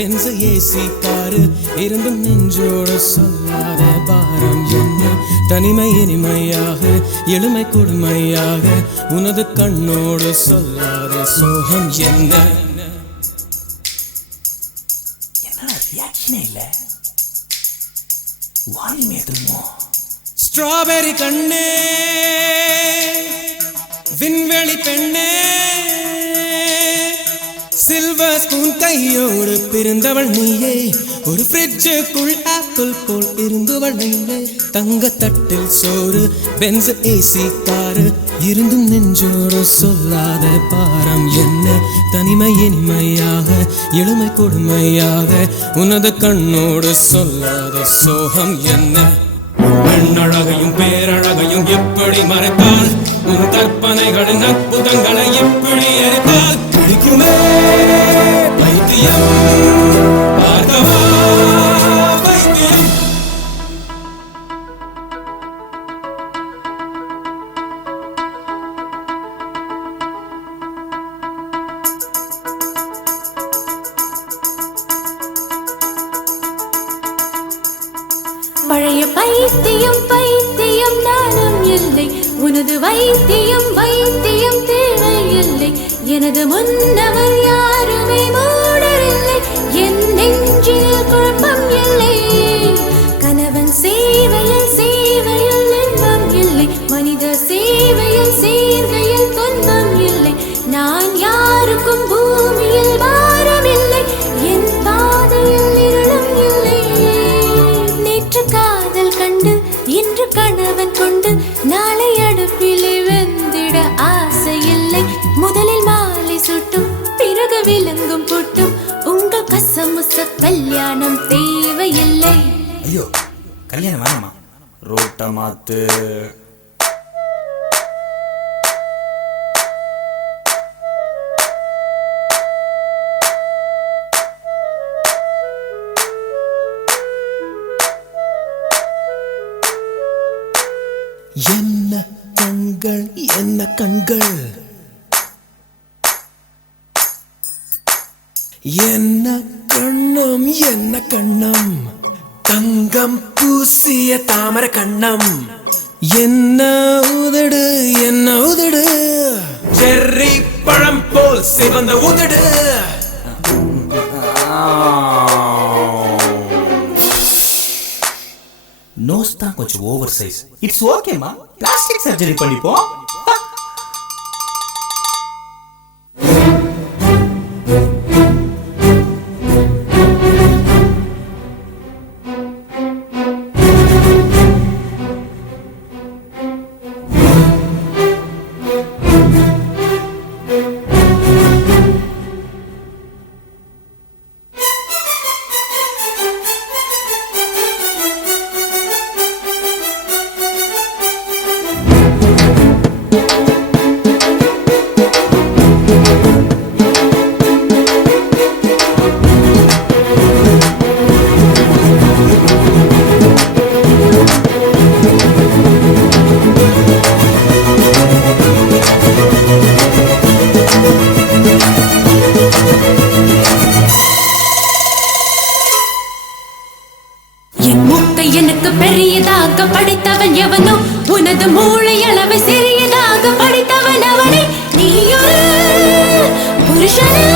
Benz AC car இருந்தும் நெஞ்சோடு சொல்லாத பாரம் என்ன தனிமை இனிமையாக எளிமை கொடுமையாக உனது கண்ணோடு சொல்லாத சோகம் என்ன ரியாக்ஷனே இல்ல வால்யூம் ஏத்துமோ ஸ்ட்ராபெரி கண்ணே விண்வெளி பெண்ணே சில்வர் ஸ்பூன் கையோடு பிறந்தவள் நீயே ஒரு ஃப்ரிட்ஜுக்குள் ஆப்பிள் போல் இருந்தவள் நீயே தங்க தட்டில் சோறு பென்ஸ் ஏசி காரு இருந்தும் நெஞ்சோடு சொல்லாத பாரம் என்ன தனிமை இனிமையாக எளிமை கொடுமையாக உனது கண்ணோடு சொல்லாத சோகம் என்ன பெண்ணழகையும் பேரழகையும் எப்படி மறைத்தால் உன் கற்பனைகளின் அற்புதங்களை எப்படி எரித்தால் பிடிக்குமே பைத்தியம் பார்க்கவா பைத்தியம் பழைய பைத்தியம் பைத்தியம் நானும் இல்லை உனது வைத்தியம் வைத்தியம் தேவையில்லை எனது முன்னவர் யாருமே மூடரில்லை என் நெஞ்சில் குழப்பம் இல்லை கணவன் சேவையில் சேவையில் இன்பம் இல்லை மனித சேவையில் சேர்வையில் துன்பம் இல்லை நான் யாருக்கும் பூமியில் பாரமில்லை என் பாதையில் இருளும் இல்லை நேற்று காதல் கண்டு இன்று கணவன் கொண்டு நாளை அடுப்பிலே வெந்திட ஆசை இல்லை முதலில் மாலை சுட்டும் பிறகு விலங்கும் புட்டும் உங்கள் கசமுச கல்யாணம் தேவையில்லை ஐயோ கல்யாணம் வேணாமா ரோட்ட மாத்து என்ன கண்கள் என்ன கண்கள் என்ன கண்ணம் என்ன கண்ணம் தங்கம் பூசிய தாமர கண்ணம் என்ன உதடு செர்ரி பழம் போல் சிவந்த உதடு நோஸ் தான் கொஞ்சம் ஓவர் சைஸ் இட்ஸ் ஓகேமா பிளாஸ்டிக் சர்ஜரி பண்ணிப்போம் எனக்கு பெரியதாக படித்தவன் எவனோ உனது மூளை அளவு சிறியதாக படித்தவன் அவனை நீ ஒரு புருஷனா